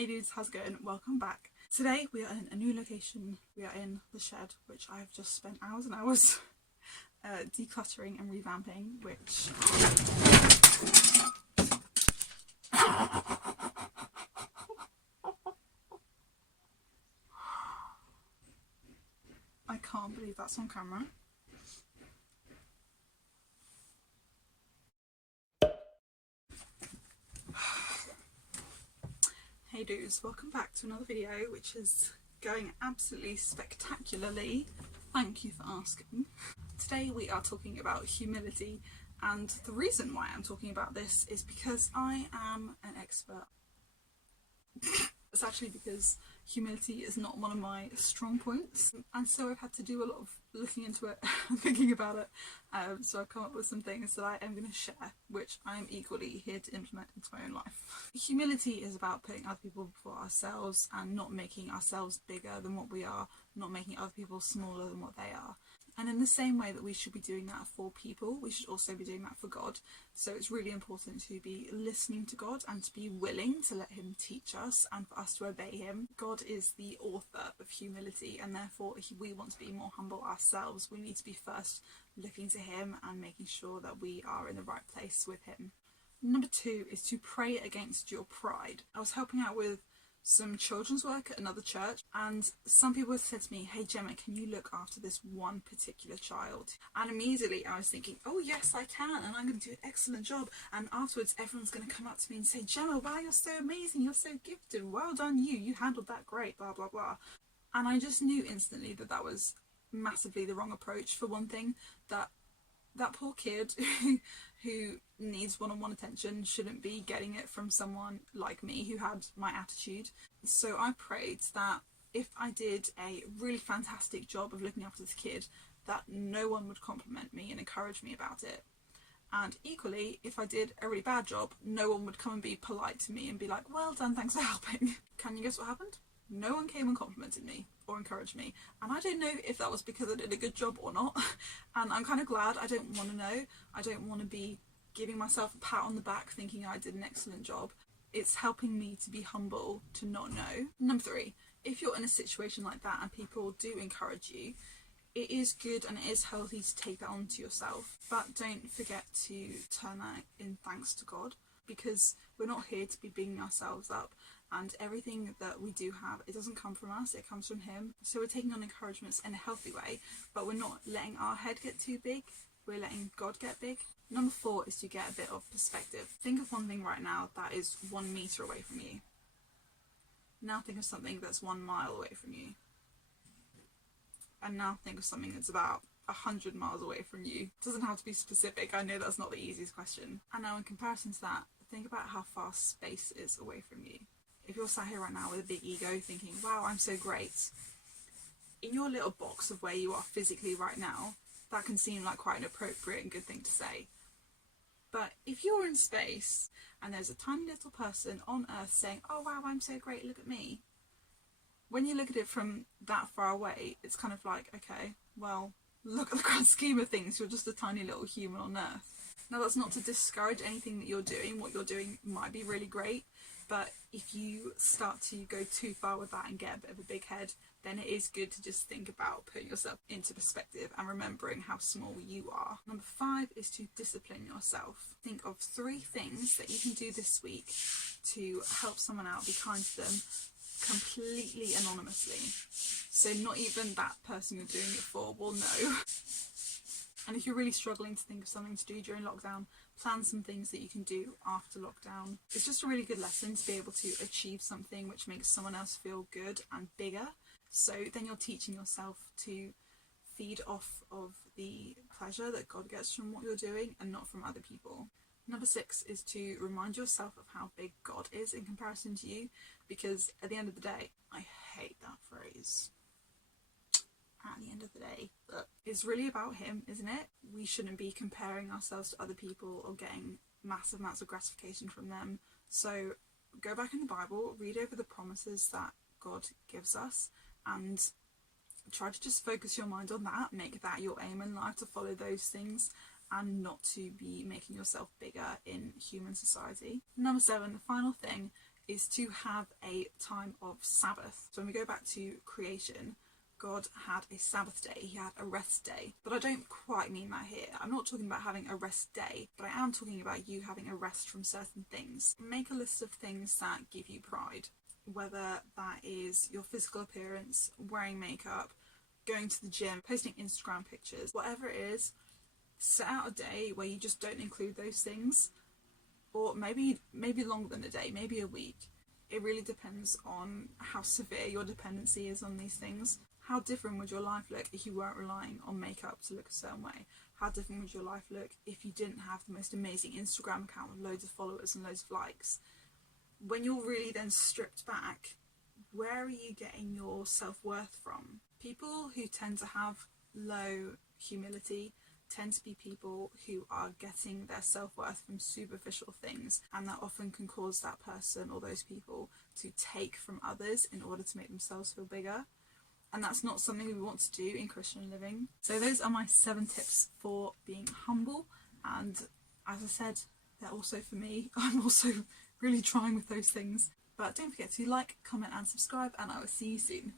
Hey dudes, how's it going? Welcome back. Today we are in a new location. We are in the shed, which I've just spent hours and hours decluttering and revamping, which I can't believe that's on camera. Hey dudes, welcome back to another video which is going absolutely spectacularly. Thank you for asking. Today we are talking about humility, and the reason why I'm talking about this is because I am an expert. It's actually because humility is not one of my strong points, and so I've had to do a lot of looking into it and thinking about it. So I've come up with some things that I am going to share, which I'm equally here to implement into my own life. Humility is about putting other people before ourselves and not making ourselves bigger than what we are, not making other people smaller than what they are. And in the same way that we should be doing that for people, we should also be doing that for God. So it's really important to be listening to God and to be willing to let him teach us and for us to obey him. God is the author of humility, and therefore if we want to be more humble ourselves, we need to be first looking to him and making sure that we are in the right place with him. Number 2 is to pray against your pride. I was helping out with some children's work at another church, and some people said to me, "Hey Gemma, can you look after this one particular child?" And immediately I was thinking, oh yes I can, and I'm going to do an excellent job, and afterwards everyone's going to come up to me and say, "Gemma, wow, you're so amazing, you're so gifted, well done you handled that great, blah blah blah." And I just knew instantly that that was massively the wrong approach. For one thing, that poor kid who needs one-on-one attention shouldn't be getting it from someone like me who had my attitude. So I prayed that if I did a really fantastic job of looking after this kid, that no one would compliment me and encourage me about it. And equally, if I did a really bad job, no one would come and be polite to me and be like, "Well done, thanks for helping." Can you guess what happened? No one came and complimented me or encouraged me, and I don't know if that was because I did a good job or not, and I'm kind of glad. I don't want to know. I don't want to be giving myself a pat on the back thinking I did an excellent job. It's helping me to be humble to not know. Number 3, if you're in a situation like that and people do encourage you, it is good and it is healthy to take that on to yourself, but don't forget to turn that in thanks to God, because we're not here to be bigging ourselves up, and everything that we do have, it doesn't come from us, it comes from him. So we're taking on encouragements in a healthy way, but we're not letting our head get too big, we're letting God get big. Number 4 is to get a bit of perspective. Think of one thing right now that is 1 metre away from you. Now think of something that's 1 mile away from you. And now think of something that's about 100 miles away from you. It doesn't have to be specific, I know that's not the easiest question. And now in comparison to that, think about how far space is away from you. If you're sat here right now with a big ego thinking, "Wow, I'm so great," in your little box of where you are physically right now, that can seem like quite an appropriate and good thing to say. But if you're in space and there's a tiny little person on Earth saying, "Oh wow, I'm so great, look at me," when you look at it from that far away, it's kind of like, okay, well, look at the grand scheme of things, you're just a tiny little human on Earth. Now that's not to discourage anything that you're doing. What you're doing might be really great, but if you start to go too far with that and get a bit of a big head, then it is good to just think about putting yourself into perspective and remembering how small you are. Number 5 is to discipline yourself. Think of 3 things that you can do this week to help someone out, be kind to them, completely anonymously. So not even that person you're doing it for will know. And if you're really struggling to think of something to do during lockdown, plan some things that you can do after lockdown. It's just a really good lesson to be able to achieve something which makes someone else feel good and bigger. So then you're teaching yourself to feed off of the pleasure that God gets from what you're doing and not from other people. Number 6 is to remind yourself of how big God is in comparison to you, because at the end of the day, I hate that phrase, at the end of the day, but it's really about him, isn't it? We shouldn't be comparing ourselves to other people or getting massive amounts of gratification from them. So go back in the Bible, read over the promises that God gives us, and try to just focus your mind on that, make that your aim in life, to follow those things and not to be making yourself bigger in human society. Number 7, the final thing is to have a time of Sabbath. So when we go back to creation, God had a Sabbath day, he had a rest day. But I don't quite mean that here. I'm not talking about having a rest day, but I am talking about you having a rest from certain things. Make a list of things that give you pride, whether that is your physical appearance, wearing makeup, going to the gym, posting Instagram pictures, whatever it is. Set out a day where you just don't include those things, or maybe longer than a day, maybe a week. It really depends on how severe your dependency is on these things. How different would your life look if you weren't relying on makeup to look a certain way? How different would your life look if you didn't have the most amazing Instagram account with loads of followers and loads of likes? When you're really then stripped back, where are you getting your self-worth from? People who tend to have low humility tend to be people who are getting their self-worth from superficial things, and that often can cause that person or those people to take from others in order to make themselves feel bigger. And that's not something we want to do in Christian living. So those are my 7 tips for being humble, and as I said, they're also for me. I'm also really trying with those things. But don't forget to like, comment and subscribe, and I will see you soon.